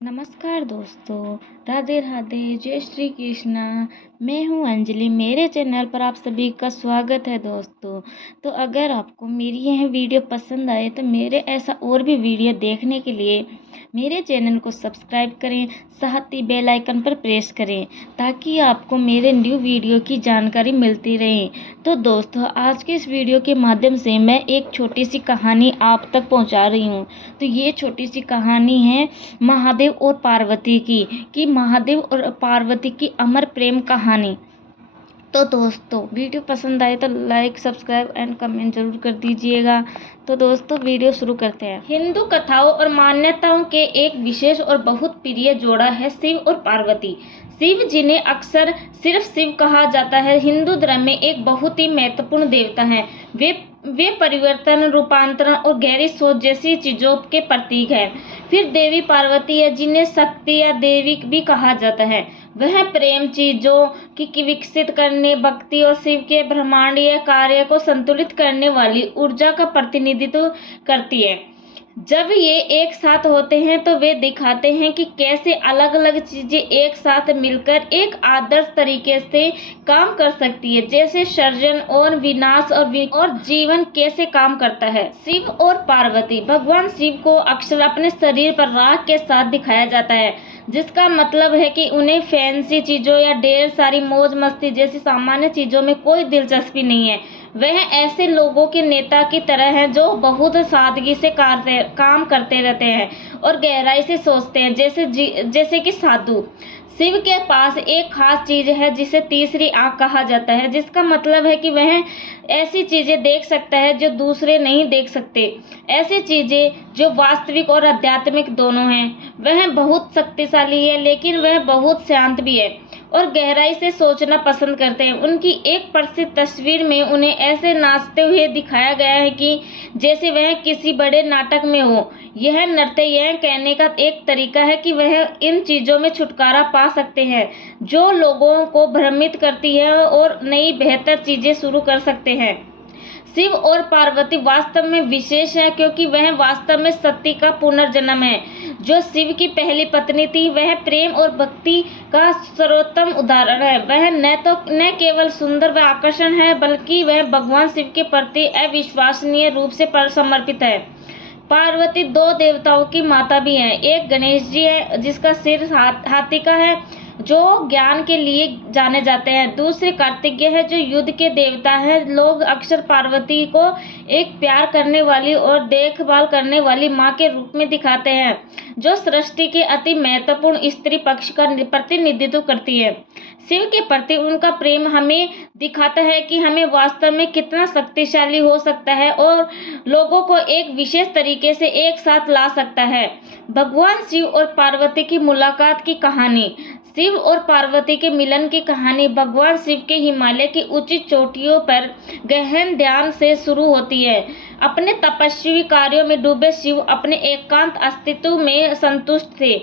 नमस्कार दोस्तों, राधे राधे, जय श्री कृष्णा। मैं हूँ अंजलि, मेरे चैनल पर आप सभी का स्वागत है दोस्तों। तो अगर आपको मेरी यह वीडियो पसंद आए तो मेरे ऐसा और भी वीडियो देखने के लिए मेरे चैनल को सब्सक्राइब करें, साथ ही बेल आइकन पर प्रेस करें ताकि आपको मेरे न्यू वीडियो की जानकारी मिलती रहे। तो दोस्तों, आज के इस वीडियो के माध्यम से मैं एक छोटी सी कहानी आप तक पहुंचा रही हूं। तो ये छोटी सी कहानी है महादेव और पार्वती की महादेव और पार्वती की अमर प्रेम कहानी। तो दोस्तों, वीडियो पसंद आए तो लाइक, सब्सक्राइब एंड कमेंट जरूर कर दीजिएगा। तो दोस्तों, वीडियो शुरू करते हैं। हिंदू कथाओं और मान्यताओं के एक विशेष और बहुत प्रिय जोड़ा है शिव और पार्वती। शिव, जिन्हें अक्सर सिर्फ शिव कहा जाता है, हिंदू धर्म में एक बहुत ही महत्वपूर्ण देवता है। वे परिवर्तन, रूपांतरण और गहरी सोच जैसी चीजों के प्रतीक है। फिर देवी पार्वती है, जिन्हें शक्ति या देवी भी कहा जाता है। वह प्रेम चीजों की विकसित करने, भक्ति और शिव के ब्रह्मांडीय कार्य को संतुलित करने वाली ऊर्जा का प्रतिनिधित्व करती है। जब ये एक साथ होते हैं तो वे दिखाते हैं कि कैसे अलग अलग चीजें एक साथ मिलकर एक आदर्श तरीके से काम कर सकती है, जैसे सर्जन और विनाश और जीवन कैसे काम करता है। शिव और पार्वती। भगवान शिव को अक्सर अपने शरीर पर राख के साथ दिखाया जाता है, जिसका मतलब है कि उन्हें फैंसी चीजों या ढेर सारी मौज मस्ती जैसी सामान्य चीजों में कोई दिलचस्पी नहीं है। वह ऐसे लोगों के नेता की तरह हैं जो बहुत सादगी से काम करते रहते हैं और गहराई से सोचते हैं, जैसे कि साधु। शिव के पास एक खास चीज है जिसे तीसरी आंख कहा जाता है, जिसका मतलब है कि वह ऐसी चीजें देख सकता है जो दूसरे नहीं देख सकते। ऐसी चीजें जो वास्तविक और आध्यात्मिक दोनों हैं। वह बहुत शक्तिशाली है, लेकिन वह बहुत शांत भी है और गहराई से सोचना पसंद करते हैं। उनकी एक प्रसिद्ध तस्वीर में उन्हें ऐसे नाचते हुए दिखाया गया है कि जैसे वह किसी बड़े नाटक में हो। यह नृत्य यह कहने का एक तरीका है कि वह इन चीजों में छुटकारा पा सकते हैं जो लोगों को भ्रमित करती है और नई बेहतर चीजें शुरू कर सकते हैं। शिव और पार्वती वास्तव में विशेष है क्योंकि वह वास्तव में सती का पुनर्जन्म है, जो शिव की पहली पत्नी थी। वह प्रेम और भक्ति का सर्वोत्तम उदाहरण है। वह न केवल सुंदर व आकर्षण है, बल्कि वह भगवान शिव के प्रति अविश्वसनीय रूप से समर्पित है। पार्वती दो देवताओं की माता भी है। एक गणेश जी है, जिसका सिर हाथी का है, जो ज्ञान के लिए जाने जाते हैं। दूसरे कार्तिकेय है, जो युद्ध के देवता है। लोग अक्सर पार्वती को एक प्यार करने वाली और देखभाल करने वाली माँ के रूप में दिखाते हैं, जो सृष्टि के अति महत्वपूर्ण स्त्री पक्ष का प्रतिनिधित्व करती है। शिव के प्रति उनका प्रेम हमें दिखाता है कि हमें वास्तव में कितना शक्तिशाली हो सकता है और लोगों को एक विशेष तरीके से एक साथ ला सकता है। भगवान शिव और पार्वती की मुलाकात की कहानी। शिव और पार्वती के मिलन की कहानी भगवान शिव के हिमालय की ऊंची चोटियों पर गहन ध्यान से शुरू होती है। अपने तपस्वी कार्यों में डूबे शिव अपने एकांत अस्तित्व में संतुष्ट थे,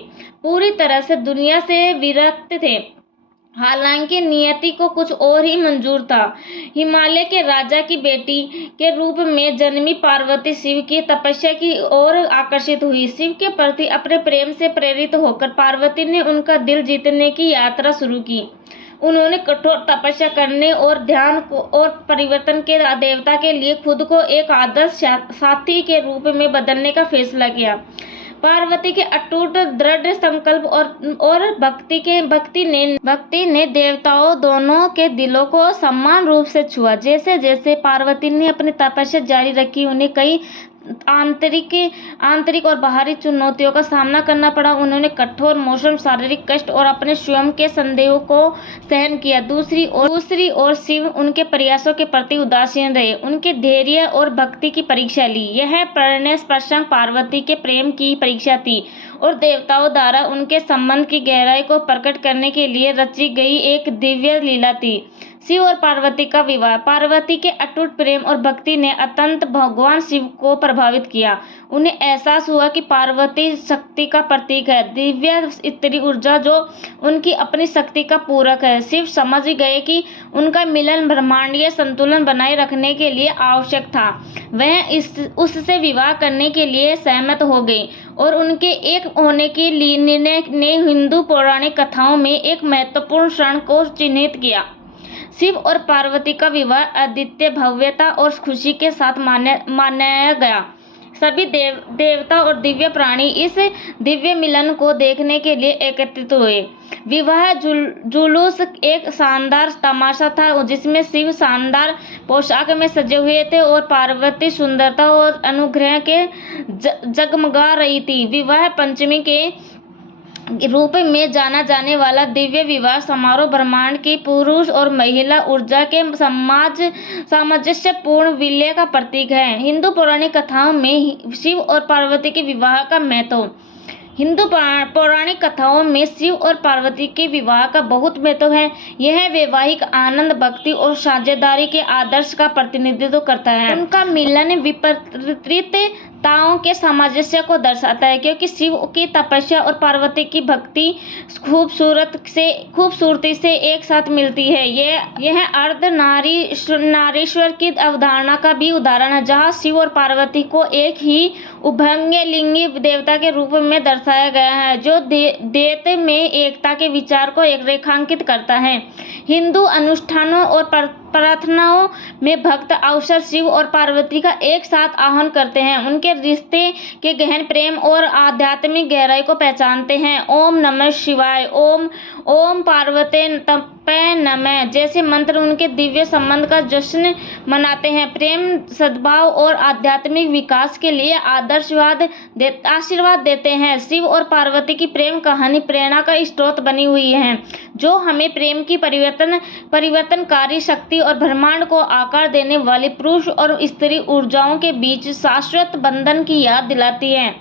पूरी तरह से दुनिया से विरक्त थे। हालांकि नियति को कुछ और ही मंजूर था। हिमालय के राजा की बेटी के रूप में जन्मी पार्वती शिव की तपस्या की ओर आकर्षित हुई। शिव के प्रति अपने प्रेम से प्रेरित होकर पार्वती ने उनका दिल जीतने की यात्रा शुरू की। उन्होंने कठोर तपस्या करने और ध्यान को और परिवर्तन के देवता के लिए खुद को एक आदर्श साथी के रूप में बदलने का फैसला किया। पार्वती के अटूट दृढ़ संकल्प और भक्ति ने देवताओं दोनों के दिलों को समान रूप से छुआ। जैसे जैसे पार्वती ने अपनी तपस्या जारी रखी, उन्हें कई आंतरिक और बाहरी चुनौतियों का सामना करना पड़ा। उन्होंने कठोर मौसम, शारीरिक कष्ट और अपने स्वयं के संदेहों को सहन किया। दूसरी ओर शिव उनके प्रयासों के प्रति उदासीन रहे, उनके धैर्य और भक्ति की परीक्षा ली। यह प्रणय प्रसंग पार्वती के प्रेम की परीक्षा थी और देवताओं द्वारा उनके संबंध की गहराई को प्रकट करने के लिए रची गई एक दिव्य लीला थी। शिव और पार्वती का विवाह। पार्वती के अटूट प्रेम और भक्ति ने अत्यंत भगवान शिव को प्रभावित किया। उन्हें एहसास हुआ कि पार्वती शक्ति का प्रतीक है, दिव्य स्त्री ऊर्जा जो उनकी अपनी शक्ति का पूरक है। शिव समझ गए कि उनका मिलन ब्रह्मांडीय संतुलन बनाए रखने के लिए आवश्यक था। वह उससे विवाह करने के लिए सहमत हो गई। और उनके एक होने के लिए निर्णय ने हिंदू पौराणिक कथाओं में एक महत्वपूर्ण क्षण को चिन्हित किया। शिव और पार्वती का विवाह अद्वितीय भव्यता और खुशी के साथ मनाया गया। सभी देवता और दिव्य प्राणी इस दिव्य मिलन को देखने के लिए एकत्रित हुए। विवाह जुलूस एक शानदार तमाशा था जिसमें शिव शानदार पोशाक में सजे हुए थे और पार्वती सुंदरता और अनुग्रह के जगमगा रही थी। विवाह पंचमी के रूप में जाना जाने वाला दिव्य विवाह समारोह ब्रह्मांड की पुरुष और महिला ऊर्जा के सामंजस्यपूर्ण विलय का प्रतीक है। हिंदू पौराणिक कथाओं में शिव और पार्वती के विवाह का महत्व। हिंदू पौराणिक कथाओं में शिव और पार्वती के विवाह का बहुत महत्व है। यह वैवाहिक आनंद, भक्ति और साझेदारी के आदर्श का प्रतिनिधित्व करता है। उनका मिलन विपरीतताओं के सामंजस्य को दर्शाता है, क्योंकि शिव की तपस्या और पार्वती की भक्ति खूबसूरती से एक साथ मिलती है। यह अर्ध नारीश्वर की अवधारणा का भी उदाहरण है, जहाँ शिव और पार्वती को एक ही उभयंगी लिंगी देवता के रूप में दर्शाया गया है, जो द्वैत में एकता के विचार को रेखांकित करता है। हिंदू अनुष्ठानों और प्रार्थनाओं में भक्त अक्सर शिव और पार्वती का एक साथ आह्वान करते हैं, उनके रिश्ते के गहन प्रेम और आध्यात्मिक गहराई को पहचानते हैं। ओम नमः शिवाय, ओम पार्वते तपे नमः जैसे मंत्र उनके दिव्य संबंध का जश्न मनाते हैं। प्रेम, सद्भाव और आध्यात्मिक विकास के लिए आशीर्वाद देते हैं। शिव और पार्वती की प्रेम कहानी प्रेरणा का स्रोत बनी हुई है, जो हमें प्रेम की परिवर्तनकारी शक्ति और ब्रह्मांड को आकार देने वाली पुरुष और स्त्री ऊर्जाओं के बीच शाश्वत बंधन की याद दिलाती है।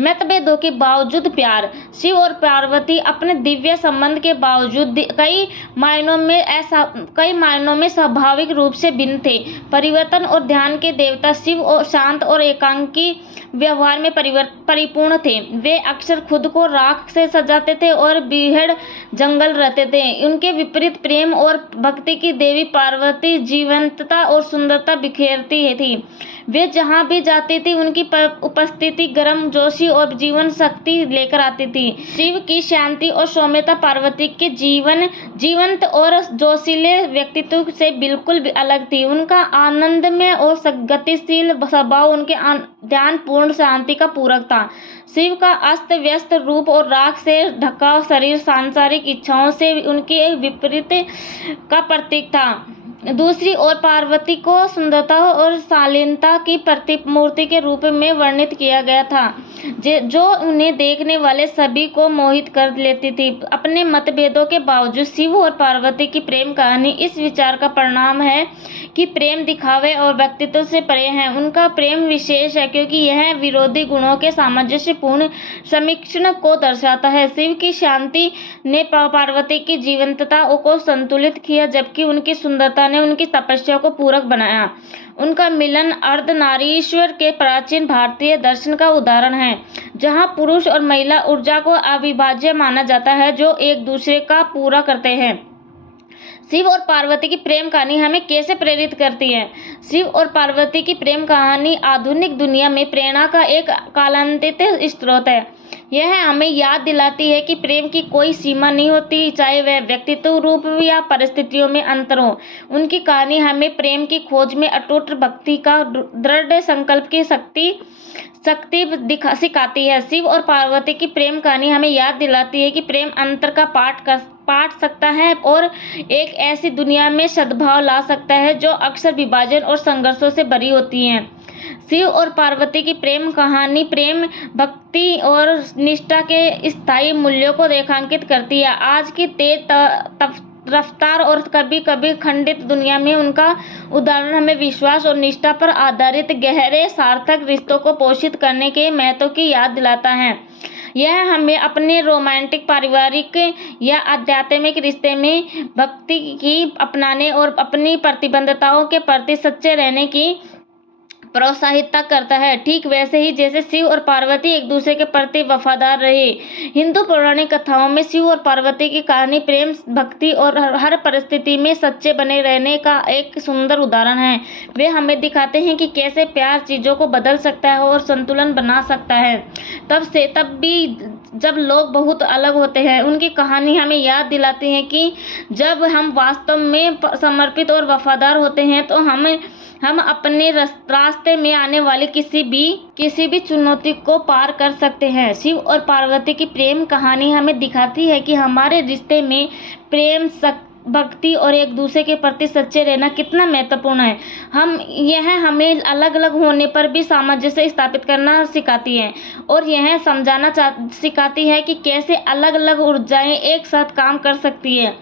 मतभेदों के बावजूद प्यार। शिव और पार्वती अपने दिव्य संबंध के बावजूद कई मायनों में स्वाभाविक रूप से भिन्न थे। परिवर्तन और ध्यान के देवता शिव और शांत और एकांकी व्यवहार में परिपूर्ण थे। वे अक्सर खुद को राख से सजाते थे और बीहड़ जंगल रहते थे। उनके विपरीत प्रेम और भक्ति की देवी पार्वती जीवंतता और सुंदरता बिखेरती थी। वे जहाँ भी जाती थी उनकी उपस्थिति गर्मजोशी और जीवन शक्ति लेकर आती थी। शिव की शांति और सौम्यता पार्वती के जीवंत और जोशीले व्यक्तित्व से बिल्कुल अलग थी। उनका आनंदमय और गतिशील स्वभाव उनके ध्यानपूर्ण शांति का पूरक था। शिव का अस्त व्यस्त रूप और राख से ढका शरीर सांसारिक इच्छाओं से उनके विपरीत का प्रतीक था। दूसरी ओर पार्वती को सुंदरता और शालीनता की प्रतिमूर्ति के रूप में वर्णित किया गया था, जो उन्हें देखने वाले सभी को मोहित कर लेती थी। अपने मतभेदों के बावजूद शिव और पार्वती की प्रेम कहानी इस विचार का परिणाम है कि प्रेम दिखावे और व्यक्तित्व से परे है। उनका प्रेम विशेष है क्योंकि यह विरोधी गुणों के सामंजस्यपूर्ण समीक्षण को दर्शाता है। शिव की शांति ने पार्वती की जीवंतता को संतुलित किया, जबकि उनकी सुंदरता ने उनकी तपस्या को पूरक बनाया। उनका मिलन अर्धनारीश्वर के प्राचीन भारतीय दर्शन का उदाहरण है, जहां पुरुष और महिला ऊर्जा को अविभाज्य माना जाता है, जो एक दूसरे का पूरा करते हैं। शिव और पार्वती की प्रेम कहानी हमें कैसे प्रेरित करती है? शिव और पार्वती की प्रेम कहानी आधुनिक दुनिया में प्रेरणा का एक कालांतित स्रोत है। यह हमें याद दिलाती है कि प्रेम की कोई सीमा नहीं होती, चाहे वह व्यक्तित्व रूप या परिस्थितियों में अंतर हो। उनकी कहानी हमें प्रेम की खोज में अटूट भक्ति का दृढ़ संकल्प की शक्ति सिखाती है। शिव और पार्वती की प्रेम कहानी हमें याद दिलाती है कि प्रेम अंतर का पाट सकता है और एक ऐसी दुनिया में सद्भाव ला सकता है जो अक्सर विभाजन और संघर्षों से भरी होती है। शिव और पार्वती की प्रेम कहानी प्रेम, भक्ति और निष्ठा के स्थायी मूल्यों को रेखांकित करती है। आज की तेज रफ्तार और कभी कभी खंडित दुनिया में उनका उदाहरण हमें विश्वास और निष्ठा पर आधारित गहरे सार्थक रिश्तों को पोषित करने के महत्व की याद दिलाता है। यह हमें अपने रोमांटिक, पारिवारिक या आध्यात्मिक रिश्ते में भक्ति की अपनाने और अपनी प्रतिबद्धताओं के प्रति सच्चे रहने की प्रोत्साहित करता है, ठीक वैसे ही जैसे शिव और पार्वती एक दूसरे के प्रति वफादार रहे। हिंदू पौराणिक कथाओं में शिव और पार्वती की कहानी प्रेम, भक्ति और हर परिस्थिति में सच्चे बने रहने का एक सुंदर उदाहरण है। वे हमें दिखाते हैं कि कैसे प्यार चीजों को बदल सकता है और संतुलन बना सकता है। तब भी जब लोग बहुत अलग होते हैं, उनकी कहानी हमें याद दिलाती है कि जब हम वास्तव में समर्पित और वफादार होते हैं तो हम अपने रास्ते में आने वाली किसी भी चुनौती को पार कर सकते हैं। शिव और पार्वती की प्रेम कहानी हमें दिखाती है कि हमारे रिश्ते में प्रेम, भक्ति और एक दूसरे के प्रति सच्चे रहना कितना महत्वपूर्ण है। हमें अलग अलग होने पर भी सामंजस्य स्थापित करना सिखाती है और यह समझाना सिखाती है कि कैसे अलग अलग ऊर्जाएं एक साथ काम कर सकती है।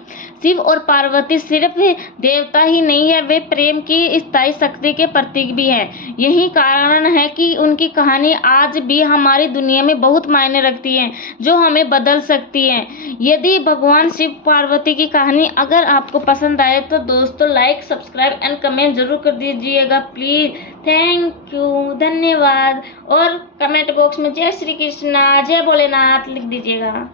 शिव और पार्वती सिर्फ देवता ही नहीं है, वे प्रेम की स्थायी शक्ति के प्रतीक भी हैं। यही कारण है कि उनकी कहानी आज भी हमारी दुनिया में बहुत मायने रखती है, जो हमें बदल सकती है। यदि भगवान शिव पार्वती की कहानी अगर आपको पसंद आए तो दोस्तों लाइक, सब्सक्राइब एंड कमेंट जरूर कर दीजिएगा प्लीज। थैंक यू, धन्यवाद। और कमेंट बॉक्स में जय श्री कृष्णा, जय भोलेनाथ लिख दीजिएगा।